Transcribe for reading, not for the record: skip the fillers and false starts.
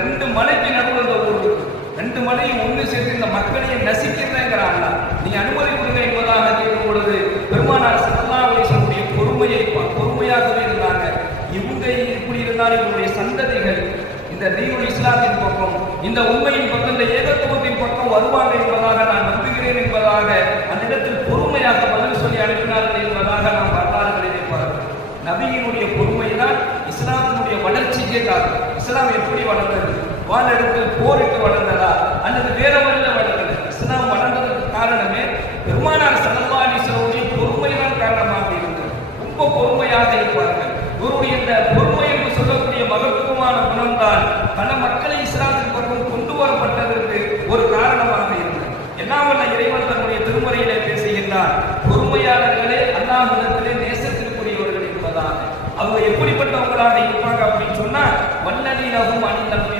ரெண்டு மலைக்கு நடுவில் அந்த ஊர் இருக்கு. ரெண்டு மலையும் ஒன்று சேர்த்து இந்த மக்களையும் நசிக்கிறேங்கிறாங்க. நீங்க அனுமதி கொடுங்க என்பதாக கேட்கும் பொழுது பெருமானார் ஸல்லல்லாஹு அலைஹி வஸல்லம் பொறுமையாகவே இருந்தாங்க. இவங்க இப்படி இருந்தாலும் இவங்களுடைய சந்ததிகள் இந்த தீனுல் இஸ்லாத்தின் பக்கம், இந்த உண்மையின் பக்கம், இந்த ஏகத்துவத்தின் பக்கம் வருவாங்க என்பதாக நான் நம்புகிறேன் என்பதாக அந்த இடத்தில் பொறுமையாக பதில் சொல்லி அனுப்பினார்கள் என்பதாக நாம் வரலாறுகளை பார்க்கிறோம். நபியினுடைய பொறுமைதான் இஸ்லாத்தினுடைய வளர்ச்சிக்கே காரணம். இஸ்லாம் எப்படி வளர்ந்தது? வாழெடுத்து போரிட்டு வளர்ந்ததா அல்லது வேற வழியில் வளர்ந்தது? இஸ்லாம் வளர்ந்ததற்கு காரணமே பெருமானார் ஸல்லல்லாஹு அலைஹி வஸல்லம் பொறுமைதான் காரணமாக இருந்தது. ரொம்ப பொறுமையாக இருப்பார்கள். இவருடைய இந்த பொறுமை என்று சொல்லக்கூடிய மகத்துவமான குணம்தான் பல மக்களை இஸ்லாத்தின் பக்கம் கொண்டு வரப்பட்டதற்கு ஒரு காரணமாக இருந்தது. எல்லாம் வல்ல இறைவன் தன்னுடைய திருமறையிலே பேசுகின்றார், பொறுமையாளர்களே அல்லாஹ்விடத்திலே நேசத்திற்குரியவர்கள் என்பதாக. அவங்க எப்படிப்பட்டவங்களாக இருப்பாங்க அப்படின்னு சொன்னா வல்லதீனஹும் அனில்